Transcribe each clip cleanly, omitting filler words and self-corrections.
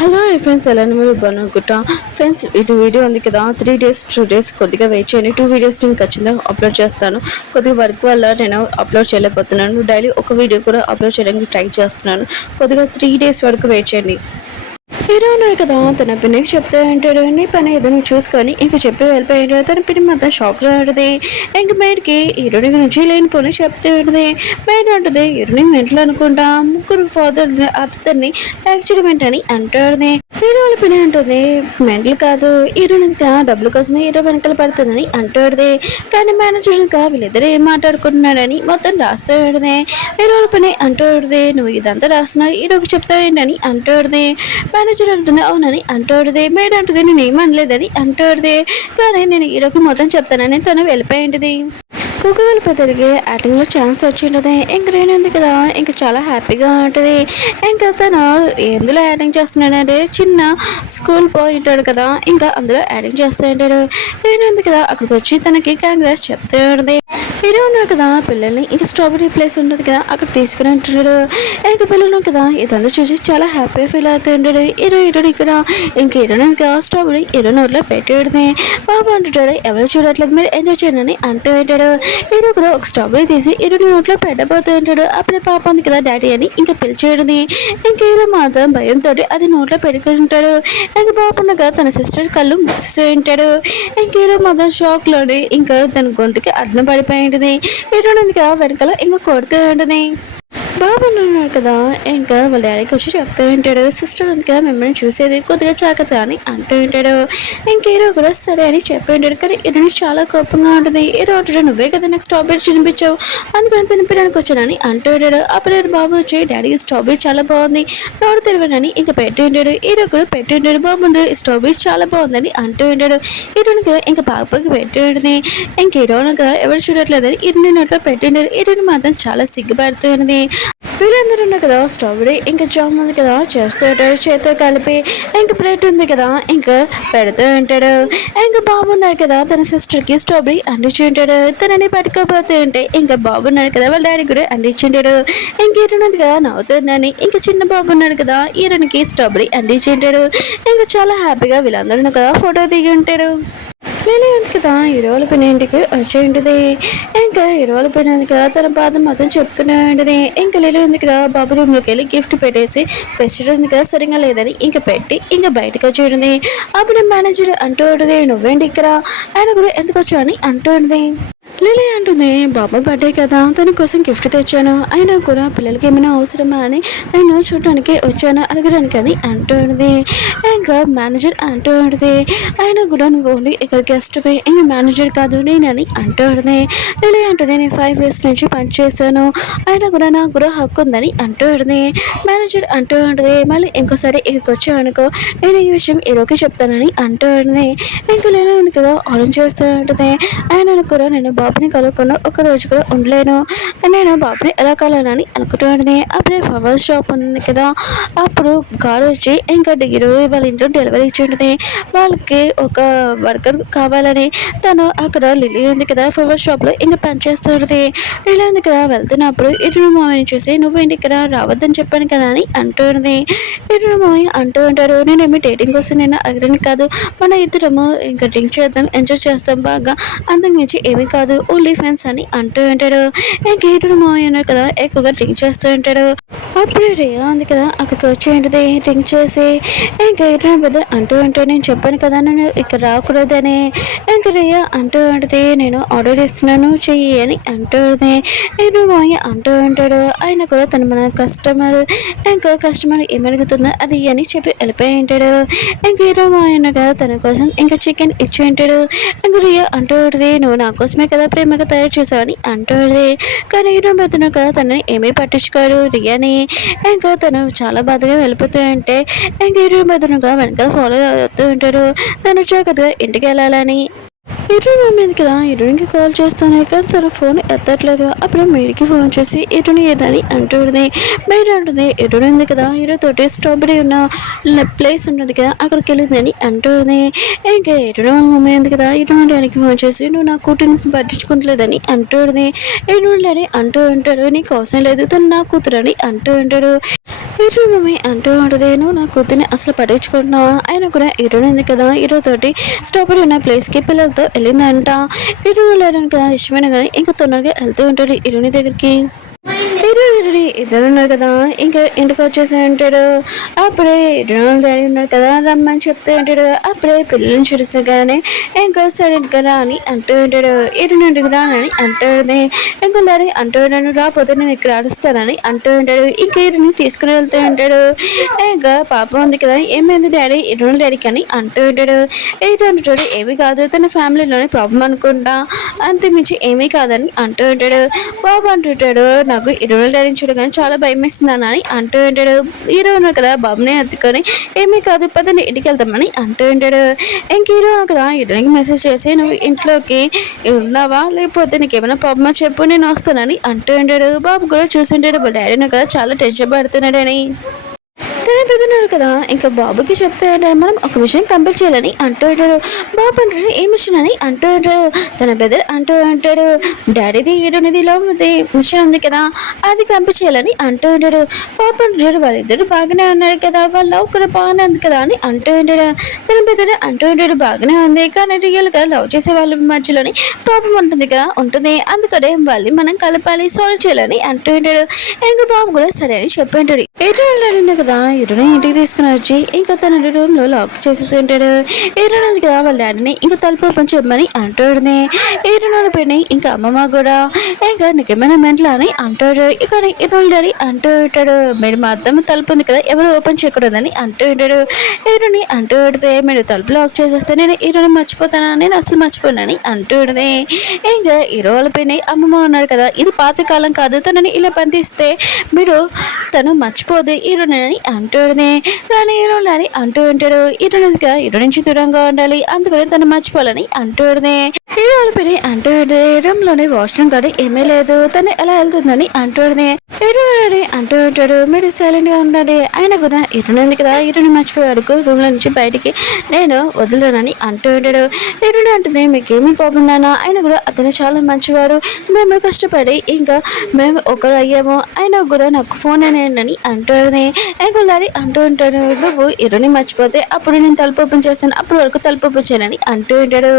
Hello friends, ఎలా మీరు బాగునుకుంటా friends. ఇటు వీడియో ఉంది కదా, 3 days 2 days కొద్దిగా వెయిట్ చేయండి. 2 videos నేను ఖచ్చితంగా అప్లోడ్ చేస్తాను. కొద్దిగా వర్క్ వల్ల నేను అప్లోడ్ చేయలేకపోతున్నాను. డైలీ ఒక వీడియో కూడా అప్లోడ్ చేయడానికి ట్రై చేస్తున్నాను. కొద్దిగా 3 days వరకు వెయిట్ చేయండి. హీరో ఉన్నాడు కదా, తన పిన్నికి చెప్తూ ఉంటాడు, నీ పని ఏదో నువ్వు చూసుకొని ఇంక చెప్పి వెళ్ళిపోయాడు. తన పిన్ని మాత్రం షాక్లో ఉంటుంది. ఇంక మేడ్కి హీరోని గురించి లేనిపోని చెప్తూ ఉంటుంది. మేడ్ ఉంటుంది, హీరోని మెంటలు అనుకుంటా, ముగ్గురు ఫాదర్ అతన్ని యాక్సిడెంట్ అని అంటుంది. హీరో వాళ్ళ పిన్ని అంటుంది, మెంటలు కాదు, హీరోని ఇంకా డబ్బుల కోసమే హీరో వెనకాల పడుతుందని అంటుంది. కానీ మేనేజర్ ఇంకా వీళ్ళిద్దరు ఏం మాట్లాడుకుంటున్నాడని మొత్తం రాస్తూ ఉంటుంది. హీరో వాళ్ళ పిన్ని అంటూ ఉంటుంది, నువ్వు ఇదంతా రాస్తున్నావు, హీరోకి చెప్తావు ఏంటని అంటుంది. మేనేజర్ అంటుంది, అవునని అంటోడిదే. మేడ్ అంటుంది, నేను ఏమనలేదని అంటోడిదే. కానీ నేను హీరోకి మొత్తం చెప్తానని తను వెళ్ళిపోయింది. కుక్క వెళ్ళిపోతాడికి యాక్టింగ్లో ఛాన్స్ వచ్చింటుంది. ఇంక రేణుంది కదా, ఇంక చాలా హ్యాపీగా ఉంటుంది. ఇంకా తను ఎందులో యాక్టింగ్ చేస్తున్నాడంటే చిన్న స్కూల్ బాయ్ ఉంటాడు కదా, ఇంకా అందులో యాక్టింగ్ చేస్తూ ఉంటాడు. రేణుంది కదా, అక్కడికి వచ్చి తనకి కాంగ్రెస్ చెప్తూ ఉంటుంది. హీరో ఉన్నాడు కదా, పిల్లల్ని ఇంక స్ట్రాబెరీ ప్లేస్ ఉంటుంది కదా, అక్కడ తీసుకుని ఉంటున్నాడు. ఇంక పిల్లలు కదా ఇదంతా చూసి చాలా హ్యాపీగా ఫీల్ అవుతూ ఉంటాడు. హీరోని ఇక్కడ ఇంక హీరోని కదా స్ట్రాబెరీ హీరో నోట్లో పెట్టేది. బాబు అంటుంటాడు, ఎవరు చూడట్లేదు, మీరు ఎంజాయ్ చేయండి అని అంటూ ఉంటాడు. హీరో కూడా ఒక స్ట్రాబెరీ తీసి హీరోని నోట్లో పెట్టబోతూ ఉంటాడు. అప్పుడే పాప ఉంది కదా డాడీ అని ఇంకా పిలిచేయడది. ఇంక హీరో మాత్రం భయంతో అది నోట్లో పెట్టుకుని ఉంటాడు. ఇంక బాబు ఉండగా తన సిస్టర్ కళ్ళు మూసేసి ఉంటాడు. ఇంక హీరో మాత్రం షాక్లోనే ఇంకా తన గొంతుకి అడ్డం పడిపోయి ఉంటుంది. హీరోనిగా వెనకాల ఇంకా కొడుతూ ఉంటుంది. బాబు ఉన్నాడు కదా, ఇంకా వాళ్ళ డాడీకి వచ్చి చెప్తూ ఉంటాడు, సిస్టర్ ఉంది కదా మిమ్మల్ని చూసేది కొద్దిగా జాగ్రత్త అని అంటూ ఉంటాడు. ఇంక హీరో కూడా సరే అని చెప్పి ఉంటాడు. కానీ హీరోని చాలా కోపంగా ఉంటుంది. హీరో అంటాడు, నువ్వే కదా నాకు స్ట్రాబెరీ తినిపించావు, అందుకని తినిపించడానికి వచ్చానని అంటూ ఉంటాడు. అప్పుడు బాబు వచ్చి డాడీకి స్ట్రాబెరీ చాలా బాగుంది, నోడు తెలియనని ఇంకా పెట్టి ఉంటాడు. హీరో కూడా పెట్టి ఉంటాడు. బాబు ఉంటాడు, స్ట్రాబెరీ చాలా బాగుందని అంటూ ఉంటాడు. హీరోనికి ఇంకా పాపకి పెట్టి ఉంటుంది. ఇంక హీరోనగా ఎవరు చూడట్లేదని హీరోని నోట్లో పెట్టి ఉంటాడు. హీరోని మాత్రం చాలా సిగ్గుపడుతూ ఉన్నది. వీళ్ళందరూ ఉన్నారు కదా, స్ట్రాబెరీ ఇంకా జామ్ ఉంది కదా చేస్తూ ఉంటాడు. చేతితో కలిపి ఇంకా ప్లేట్ ఉంది కదా ఇంకా పెడుతూ ఉంటాడు. ఇంకా బాబు ఉన్నాడు కదా, తన సిస్టర్కి స్ట్రాబెరీ అందించి ఉంటాడు. తనని పట్టుకోపోతూ ఉంటే ఇంకా బాబు ఉన్నాడు కదా, వాళ్ళ డాడీ కూడా అందించి ఉంటాడు. ఇంక హీరోనది కదా నవ్వుతుందని ఇంకా చిన్న బాబు ఉన్నాడు కదా, హీరోనికి స్ట్రాబెరీ అందించి ఉంటాడు. ఇంకా చాలా హ్యాపీగా వీళ్ళందరూ కదా ఫోటో దిగి ఉంటారు. లిలీ ఉంది కదా, హీరోల పని ఇంటికి వచ్చి ఉంటుంది. ఇంకా హీరోల పని ఉంది కదా, తన బాధ మొత్తం చెప్పుకునే ఉంటుంది. ఇంకా లిలీ ఉంది కదా, బాబు రూమ్లోకి వెళ్ళి గిఫ్ట్ పెట్టేసి ఫెస్టివల్ ఉంది కదా సరిగా లేదని ఇంకా పెట్టి ఇంకా బయటకు వచ్చి ఉంటుంది. అప్పుడు మేనేజర్ అంటూ ఉంటుంది, నువ్వేంటి ఇక్కడ, ఆయన కూడా ఎందుకు వచ్చావు అని అంటూ ఉంటుంది. లిలీ అంటుంది, బాబా బర్త్డే కదా, తన కోసం గిఫ్ట్ తెచ్చాను, అయినా కూడా పిల్లలకి ఏమైనా అవసరమా అని నేను చూడటానికి వచ్చాను అడగడానికి అని అంటూ ఉంటుంది. ఇంకా మేనేజర్ అంటూ ఉంటుంది, అయినా కూడా నువ్వు ఓన్లీ ఇక్కడ గెస్ట్ వే, ఇంకా మేనేజర్ కాదు నేనని అంటూ ఉంటుంది. లిలీ అంటుంది, నేను 5 years నుంచి పని చేశాను, అయినా కూడా నాకు కూడా హక్కు ఉందని అంటూ ఉంటుంది. మేనేజర్ అంటూ ఉంటుంది, మళ్ళీ ఇంకోసారి ఇక్కడికి వచ్చావు అనుకో, నేను ఈ విషయం ఈరోజు చెప్తానని అంటూ ఉంటుంది. ఇంకా లిలీ ఉంది కదా ఆలోచిస్తూ ఉంటుంది, అయినా కూడా నేను బాబుని కలవకుండా ఒక రోజు కూడా ఉండలేను, నేను బాబుని ఎలా కలవాలని అనుకుంటుంది. అప్పుడే ఫ్లవర్ షాప్ ఉంది కదా, అప్పుడు కారు వచ్చి ఇంకా డిగ్రీ వాళ్ళ ఇంట్లో డెలివరీ ఇచ్చి ఉంటుంది. వాళ్ళకి ఒక వర్కర్ కావాలని తను అక్కడ లిలీ ఉంది కదా ఫ్లవర్ షాప్లో ఇంకా పనిచేస్తూ ఉంటుంది. లిలీ ఉంది కదా వెళ్తున్నప్పుడు ఇరుడు మామని చూసి నువ్వేంటి ఇక్కడ రావద్దని చెప్పాను కదా అని అంటుంది. ఇరుడు మామయ్య అంటూ ఉంటారు, నేనేమి డేటింగ్ కోసం నేను అడగడానికి కాదు, మన ఇద్దరము ఇంకా డ్రింక్ చేద్దాం, ఎంజాయ్ చేస్తాం, బాగా అంతకు మించి ఏమీ కాదు, ఓన్లీ ఫ్రెండ్స్ అని అంటూ ఉంటాడు. ఇంకా ఇరుడు మామయ్య ఉన్నాడు కదా ఎక్కువగా డ్రింక్ చేస్తూ ఉంటాడు. అప్పుడు రియా ఉంది కదా అక్కడికి వచ్చి ఉంటుంది డ్రింక్ చేసి. ఇంకా ఇరుడు బ్రదర్ అంటూ ఉంటాడు, నేను చెప్పాను కదా నేను ఇక్కడ రాకూడదని. ఇంకా రియా అంటూ ఉంటుంది, నేను ఆర్డర్ ఇస్తున్నాను చెయ్యి అని అంటూ ఉంటుంది. ఇరుడు మామయ్య అంటూ ఉంటాడు, ఆయన కూడా తను మన కస్టమర్, ఇంకా కస్టమర్ ఏమడుగుతుందో అది అని చెప్పి వెళ్ళిపోయి ఉంటాడు. ఇంకా ఇరుడు మామయ్య కదా తన కోసం ఇంకా చికెన్ ఇచ్చి ఉంటాడు. ఇంకా రియా అంటూ ఉంటుంది, నువ్వు నా కోసమే కదా ప్రేమగా తయారు చేసావు అని అంటుంది. కానీ హీరో బతును కదా తనని ఏమీ పట్టించుకోడు రియాని. ఇంకా తను చాలా బాధగా వెళ్ళిపోతూ ఉంటే ఇంకా హీరో బతునుగా వెనకాల ఫాలో అవుతూ ఉంటాడు. తను జాగ్రత్తగా ఇంటికి వెళ్ళాలని. ఇరు మమ్మీది కదా, ఇరునికి కాల్ చేస్తానే కదా తన ఫోన్ ఎత్తట్లేదు. అప్పుడు మేడికి ఫోన్ చేసి ఇరుని ఏదని అంటుంది. మేడ అంటుంది, ఇరుడు ఉంది కదా ఇరుతోటి స్ట్రాబెరీ ఉన్న ప్లేస్ ఉంటుంది కదా అక్కడికి వెళ్ళిందని అంటుంది. ఇంకా ఇరుడు మమ్మీ ఉంది కదా ఇరుని డాడీకి ఫోన్ చేసి నువ్వు నా కూతురిని పట్టించుకోవట్లేదని అంటుంది. ఇరుని డాడీ అంటూ ఉంటాడు, నీకు అవసరం లేదు, తను నా కూతురు అని అంటూ ఉంటాడు. హీరో మమ్మీ అంటూ ఉంటుంది, నువ్వు నా కూతుర్ని అసలు పట్టించుకుంటున్నావా? ఆయన కూడా హీరోని ఉంది కదా, హీరోతోటి స్టాపర్ ఉన్న ప్లేస్కి పిల్లలతో వెళ్ళిందంట. హీరో వెళ్ళాడని కదా ఇష్టమైన కానీ ఇంకా తొందరగా వెళ్తూ ఉంటాడు హీరోని దగ్గరికి. హీరోని ఇద్దరు ఉన్నారు కదా, ఇంకా ఇంటికి వచ్చేసి ఉంటాడు. అప్పుడే హీరోని డాడీ ఉన్నారు కదా, రమ్మని చెప్తూ ఉంటాడు. అప్పుడే పిల్లల్ని చూడగానే ఇంకా సైలెంట్గా రా అని అంటూ ఉంటాడు. హీరోని ఇంటికి రానని అంటాడు. ఇంకా డాడీ అంటూ ఉంటాడు, రాకపోతే నేను ఇక్కడ అరుస్తానని అంటూ ఉంటాడు. ఇంకా హీరోని తీసుకుని వెళ్తూ ఉంటాడు. ఇంకా పాప ఉంది కదా, ఏమైంది డాడీ హీరోని డాడీకి అని అంటూ ఉంటాడు. ఏంటంటాడు, ఏమీ కాదు తన ఫ్యామిలీలోనే ప్రాబ్లం అనుకుంటా, అంతమించి ఏమీ కాదని అంటూ ఉంటాడు. బాబు అంటుంటాడు, నాకు హీరో డాడీని చూడగానే చాలా భయం వేస్తుందని అని అంటూ ఉంటాడు. హీరో ఉన్నారు కదా, బాబుని ఎత్తుకొని ఏమీ కాదు పదండి ఇంటికి వెళ్తామని అంటూ ఉంటాడు. ఇంక హీరో ఉన్నారు కదా, హీరోకి మెసేజ్ చేసి నువ్వు ఇంట్లోకి ఉన్నావా లేకపోతే నీకేమైనా ప్రాబ్లమ్ చెప్పు నేను వస్తానని అంటూ ఉంటాడు. బాబు కూడా చూస్తుంటాడు, డాడీ ఉన్నారు కదా చాలా టెన్షన్ పడుతున్నాడని. తన పెద్దనాడు కదా, ఇంకా బాబుకి చెప్తే మనం ఒక విషయం కంప్లీట్ చేయాలని అంటూ ఉంటాడు. బాబు అంటాడు, ఏ మిషన్ అని అంటూ ఉంటాడు. తన పెద్ద అంటూ ఉంటాడు, డాడీది హీరోనిది లవ్ మిషన్ ఉంది కదా అది కంప్లీట్ చేయాలని అంటూ ఉంటాడు. బాబు అంటాడు, వాళ్ళిద్దరు బాగానే ఉన్నారు కదా, వాళ్ళ లవ్ కూడా బాగానే ఉంది కదా అని అంటూ ఉంటాడు. తన పెద్ద అంటూ ఉంటాడు, బాగానే ఉంది కానీ రియల్గా లవ్ చేసే వాళ్ళ మధ్యలోని ప్రాబ్లం ఉంటుంది కదా ఉంటుంది, అందుకనే వాళ్ళని మనం కలపాలి సాల్వ్ చేయాలని అంటూ ఉంటాడు. ఇంకా బాబు కూడా సరే అని చెప్పి ఉంటాడు. ఏదో కదా హీరోని ఇంటికి తీసుకుని వచ్చి ఇంకా తన రూమ్ లో లాక్ చేసేసి ఉంటాడు. హీరోని కదా వాళ్ళ డాడీని ఇంకా తలుపు ఓపెన్ చెప్పమని అంటాడు. హీరోని పైన ఇంకా అమ్మమ్మ కూడా ఇంకా నీకేమైనా మెంటలా అని అంటాడు. ఇక హీరోని డాడీ అంటూ ఉంటాడు, మీరు మా అత్తమ్మ తలుపు ఉంది కదా ఎవరు ఓపెన్ చేయకూడదని అంటూ ఉంటాడు. హీరోని అంటూ ఉంటే మీరు తలుపు లాక్ చేసేస్తే నేను హీరోని మర్చిపోతానా, నేను అసలు మర్చిపోనని అంటూ ఉంటుంది. ఇంకా హీరో వాళ్ళ పైన అమ్మమ్మ ఉన్నాడు కదా, ఇది పాతకాలం కాదు, తనని ఇలా బంధిస్తే మీరు తను మర్చిపోదు హీరోని అని అంటాడునే. కానీ హీరో అని అంటూ ఉంటాడు, హీరో నుంచి దూరంగా ఉండాలి అందుకని తను మర్చిపోవాలని అంటాడునే. హీరో వాళ్ళ అంటూ రూమ్ లోనే వాష్రూమ్ కానీ ఏమీ లేదు, తను ఎలా వెళ్తుందని అంటాడునే. హీరో అంటూ ఉంటాడు, మీరు సైలెంట్ గా ఉండాలి, ఆయన కూడా హీరోని కదా హీరోని మర్చిపోయాడు రూమ్ లో నుంచి బయటికి నేను వదలనని అంటూ ఉంటాడు. హీరోని అంటుంది, మీకేమీ ప్రాబ్లం నానా, ఆయన కూడా అతను చాలా మంచివాడు, మేము కష్టపడి ఇంకా మేము ఒకరు అయ్యాము, ఆయన కూడా నాకు ఫోన్ అనేయండి అంటాడునే. ఇంకోలారి అంటూ ఉంటాడు, నువ్వు హీరోని మర్చిపోతే అప్పుడు నేను తలుపు ఓపెన్ చేస్తాను, అప్పుడు వరకు తలుపు ఓపెన్ చేయనని అంటూ ఉంటాడు.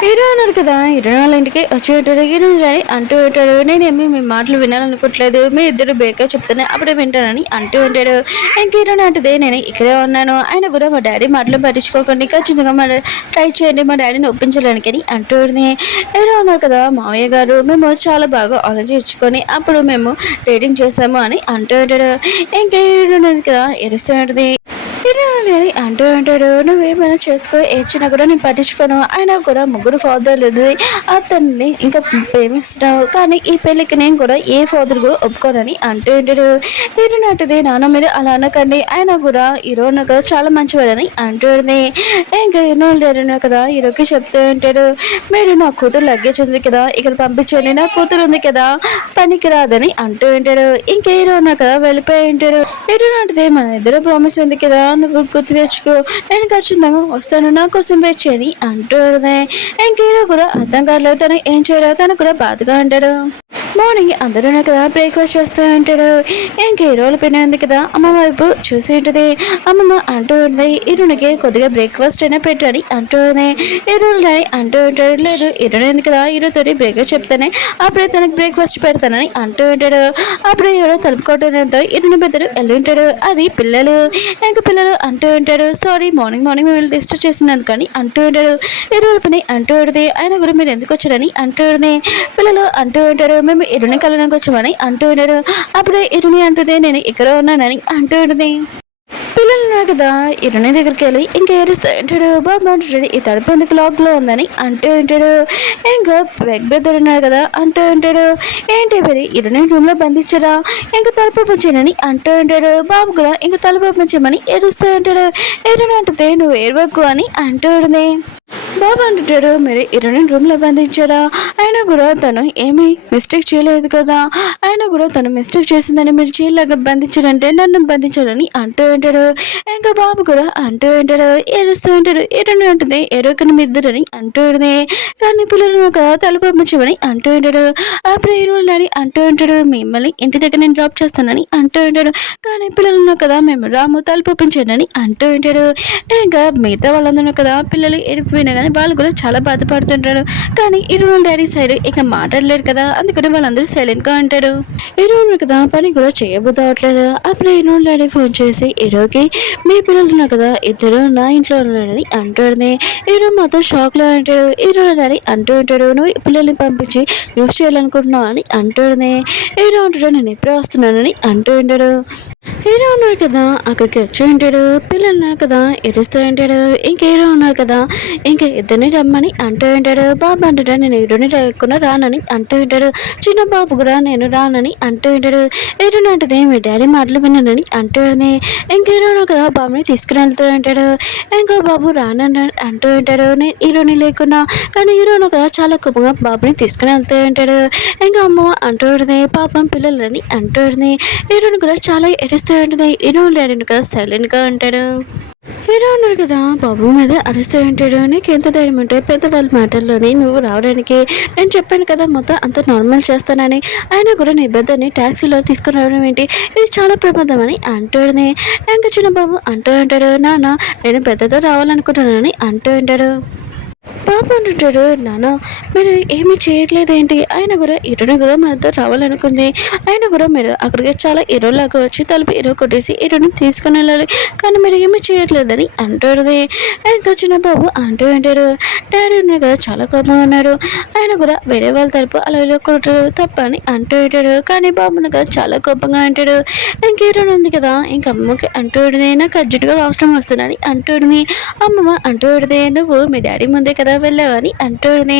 హీరో అన్నాడు కదా, హీరో వాళ్ళ ఇంటికి వచ్చి ఉంటాడు. హీరో డాడీ అంటూ ఉంటాడు, నేనేమి మీ మాటలు వినాలనుకోవట్లేదు, మీ ఇద్దరు బేగా చెప్తానే అప్పుడే వింటానని అంటూ ఉంటాడు. ఇంక హీరో అంటుంది, నేను ఇక్కడే ఉన్నాను, ఆయన కూడా మా డాడీ మాటలు పట్టించుకోకండి, ఖచ్చితంగా మా ట్రై చేయండి మా డాడీని ఒప్పించడానికి అని అంటూ హీరో అన్నారు కదా, మావయ్య గారు మేము చాలా బాగా ఆలోచించుకొని అప్పుడు మేము డేటింగ్ చేసాము అని అంటూ ఉంటాడు. ఇంకా హీరో కదా ఏడుస్తూ ఉంటుంది. అంటూ అంటాడు, నువ్వేమైనా చేసుకో ఏడ్చినా కూడా నేను పట్టించుకోను, ఆయన కూడా ముగ్గురు ఫాదర్లు అతన్ని ఇంకా ప్రేమిస్తున్నావు, కానీ ఈ పెళ్ళికి నేను కూడా ఏ ఫాదర్ కూడా ఒప్పుకోనని అంటూ ఉంటాడు. హీరో అంటుంది, నాన్న మీరు అలా అనకండి, ఆయన కూడా హీరో కదా చాలా మంచివాడని అంటుంది. ఇంకా హీరో లేరు కదా హీరోకి చెప్తూ ఉంటాడు, మీరు నా కూతురు లగేజ్ ఉంది కదా ఇక్కడ పంపించండి, నా కూతురు ఉంది కదా పనికి రాదని అంటూ ఉంటాడు. ఇంకా హీరో కదా వెళ్ళిపోయి ఉంటాడు. హీరో అంటే మన ఇద్దరు ప్రామిస్ ఉంది కదా నువ్వు గుర్తు తెచ్చుకో, నేను ఖచ్చితంగా వస్తాను, నా కోసం వెయిట్ చేయని అంటాడు. ఇంక హీరో కూడా అర్థం కావట్లేదు తను ఏం చేయలేదు, తను కూడా బాధగా అంటాడు. మార్నింగ్ అందరూ కదా బ్రేక్ఫాస్ట్ చేస్తూ ఉంటాడు. ఇంక హీరోల పిన్న ఉంది కదా అమ్మ వైపు చూసి ఉంటుంది. అమ్మమ్మ అంటూ ఉంటుంది, హీరోనికి కొద్దిగా బ్రేక్ఫాస్ట్ అయినా పెట్టని అంటూ ఉంటుంది. హీరోలు డాడీ అంటూ ఉంటాడు, లేదు హీరోని ఉంది కదా హీరోతో బ్రేక్ఫాస్ట్ చెప్తానే అప్పుడే తనకు బ్రేక్ఫాస్ట్ పెడతానని అంటూ ఉంటాడు. అప్పుడే హీరో తలుపుకోవడంతో హీరోని పెద్దలు వెళ్ళి ఉంటాడు. అది పిల్లలు ఇంకా పిల్లలు అంటూ ఉంటాడు, సారీ మార్నింగ్ మేము డిస్టర్బ్ చేసినందుకు అని అంటూ ఉంటాడు. హీరోల పని అంటూ ఉంటుంది, ఆయన కూడా మీరు ఎందుకు వచ్చారని అంటూ ఉంటుంది. పిల్లలు అంటూ ఉంటాడు, మేము ఇరుని కలడానికి వచ్చామని అంటూ ఉన్నాడు. అప్పుడే ఇరుని అంటుంది, నేను ఇక్కడ ఉన్నానని అంటూ ఉంటుంది. పిల్లలు ఉన్నారు కదా ఇరుని దగ్గరికి వెళ్ళి ఇంకా ఏరుస్తూ ఉంటాడు. బాబు అంటాడు, ఈ తలుపు ఎందుకు లాక్లో ఉందని అంటూ ఉంటాడు. ఇంకా వెగ్ బ్రదర్ ఉన్నారు కదా అంటూ ఉంటాడు, ఏంటి మరి ఇరుని రూమ్లో బంధించరా ఇంకా తలుపు పంచానని అంటూ ఉంటాడు. బాబు కూడా ఇంకా తలుపు పంచమని ఏడుస్తూ ఉంటాడు. ఎరుని అంటుంది, నువ్వు ఏడవకు అని అంటూ ఉంటుంది. బాబు అంటుంటాడు, మీరు ఇరుని రూమ్లో బంధించారా, అయినా కూడా తను ఏమీ మిస్టేక్ చేయలేదు కదా, అయినా కూడా తను మిస్టేక్ చేసిందని మీరు చేయలేక బంధించారంటే నన్ను బంధించాలని అంటూ ఉంటాడు. ఇంకా బాబు కూడా అంటూ ఉంటాడు, ఏడుస్తూ ఉంటాడు. ఇరుని ఉంటుంది, ఎరుకని మిద్దురని అంటూ ఉంటుంది. కానీ పిల్లలను ఒక తలుపు పంపించమని అంటూ ఉంటాడు. అప్పుడు ఇరుని డాడీ అంటూ ఉంటాడు, మిమ్మల్ని ఇంటి దగ్గర నేను డ్రాప్ చేస్తానని అంటూ ఉంటాడు. కానీ పిల్లలను కదా మేము రాము తలుపు పంపించండి అని అంటూ ఉంటాడు. ఇంకా మిగతా వాళ్ళందరూ కదా పిల్లలు ఎడిపోయినా కానీ వాళ్ళు కూడా చాలా బాధపడుతుంటారు. కానీ ఇరువుల డాడీ సైడ్ ఇక మాట్లాడలేరు కదా, అందుకని వాళ్ళందరూ సైలెంట్గా ఉంటారు. ఇరువులు కదా పని కూడా చేయబోతు అవట్లేదు. అప్పుడు ఇరువుల డాడీ ఫోన్ చేసి ఇరువుకి మీ పిల్లలు ఉన్నారు కదా ఇద్దరు నా ఇంట్లో ఉన్నారని అంటుంది. ఇరువు మాత్రం షాక్లో అంటాడు. ఇరువుల డాడీ అంటూ ఉంటాడు, నువ్వు పిల్లల్ని పంపించి యూస్ చేయాలనుకుంటున్నావు అని అంటుంది. ఇరువు అంటాడు, నేను ఎప్పుడే వస్తున్నానని అంటూ ఉంటాడు. హీరో ఉన్నాడు కదా అక్కడికి వచ్చి ఉంటాడు. పిల్లలు ఉన్నారు కదా ఎరుస్తూ ఉంటాడు. ఇంక హీరో ఉన్నారు కదా ఇంకా ఇద్దరిని రమ్మని అంటూ ఉంటాడు. బాబు అంటాడు, నేను హీరోని రాకుండా రానని అంటూ ఉంటాడు. చిన్న బాబు కూడా నేను రానని అంటూ ఉంటాడు. హీరోని అంటది, మీ డాడీ మాటలు విన్నానని అంటుంది. ఇంక హీరో కదా బాబుని తీసుకుని వెళ్తూ ఉంటాడు. ఇంకా బాబు రానని అంటూ ఉంటాడు, నేను హీరోని లేకున్నా. కానీ హీరోను కదా చాలా కోపంగా బాబుని తీసుకుని వెళ్తూ ఉంటాడు. ఇంకా అమ్మ అంటూ ఉంటుంది, పాపం పిల్లలని అంటూ ఉంటుంది. హీరోని కూడా చాలా ఎరుస్తూ ఉంటుంది. హీరో లేడు కదా సైలెంట్గా ఉంటాడు. హీరో ఉన్నాడు కదా బాబు మీద అరుస్తూ ఉంటాడు. నీకు ఎంత ధైర్యం ఉంటే పెద్దవాళ్ళ మాటల్లోని నువ్వు రావడానికి, నేను చెప్పాను కదా మొత్తం అంత నార్మల్ చేస్తానని, అయినా కూడా నీ ఇబ్బందిని ట్యాక్సీలో తీసుకుని రావడం ఏంటి, ఇది చాలా ప్రమాదం అని అంటాడుని. ఇంకా చిన్న బాబు అంటూ ఉంటాడు, నాన్న నేను పెద్దతో రావాలనుకుంటున్నానని అంటూ ఉంటాడు. పాప అంటుంటాడు, నాన్న మీరు ఏమీ చేయట్లేదేంటి, ఆయన కూడా ఇరుని కూడా మనతో రావాలనుకుంది, ఆయన కూడా మీరు అక్కడికి చాలా ఇరులాగా వచ్చి తలుపు ఇరు కొట్టేసి ఇరుని తీసుకుని వెళ్ళాలి, కానీ మీరు ఏమీ చేయట్లేదని అంటాడుది. ఇంకా చిన్న బాబు అంటూ ఉంటాడు, డాడీ ఉన్నాడు కదా చాలా కోపంగా ఉన్నాడు, ఆయన కూడా వేరే వాళ్ళ తలుపు అలా ఇలా కొట్టడు తప్ప అని అంటూ ఉంటాడు. కానీ బాబుని కదా చాలా కోపంగా అంటాడు. ఇంక ఇరుని ఉంది కదా ఇంక అమ్మకి అంటూ ఉంటుంది, నాకు అర్జెంటుగా రాష్ట్రం వస్తుందని అంటూడిని. అమ్మమ్మ అంటూ ఉంటుంది, నువ్వు మీ డాడీ ముందే కదా వెళ్ళావని అంటూడిని.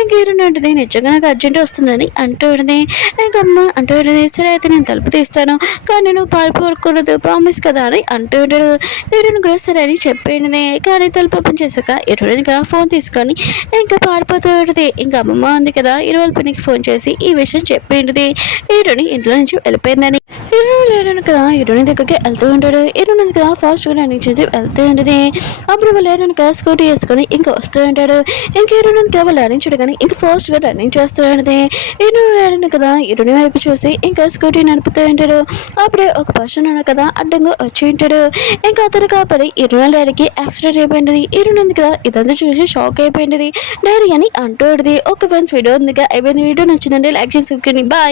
ఇంక హీరోని అంటుంది, నిజంగా నాకు అర్జెంట్ వస్తుందని అంటూడిని. ఇంకమ్మ అంటూడిని, సరే అయితే నేను తలుపు తీస్తాను, కానీ నువ్వు పారిపోకూడదు ప్రామిస్ కదా అని అంటూ ఉంటాడు. హీరోని కూడా సరే అని చెప్పేది. కానీ తలుపు ఓపెన్ చేశాక హీరోయిన్గా ఫోన్ తీసుకొని ఇంకా పారిపోతూ ఉంటుంది. ఇంకా అమ్మమ్మ ఉంది కదా హీరోల పనికి ఫోన్ చేసి ఈ విషయం చెప్పేది. హీరోని ఇంట్లో నుంచి వెళ్ళిపోయిందని. హీరోని లేడను కదా హీరోని దగ్గరికి వెళ్తూ ఉంటాడు. హీరోని ఉంది కదా ఫాస్ట్గా రన్నింగ్ చేసి వెళ్తూ ఉంటుంది. అప్పుడు వాళ్ళు లేడను కదా స్కూటీ వేసుకొని ఇంకా వస్తూ ఉంటాడు. ఇంకా హీరోని కేవలం రన్నింగ్ చూడగానే ఇంకా ఫాస్ట్గా రన్నింగ్ చేస్తూ ఉంటుంది. హీరోని లేడను కదా హీరోని వైపు చూసి ఇంకా స్కూటీ నడుపుతూ ఉంటాడు. అప్పుడే ఒక పర్సన్ ఉన్న కదా అడ్డంగా వచ్చి ఉంటాడు. ఇంకా అతను కాపాడి హీరోని డాడీకి యాక్సిడెంట్ అయిపోయింది. హీరోని ఉంది కదా ఇదంతా చూసి షాక్ అయిపోయింది. డాడీ అని అంటూ ఒక ఫ్రెండ్స్ వీడియో ఉంది అయిపోయింది. వీడియో నచ్చిందంటే లైక్ చేసి బాయ్.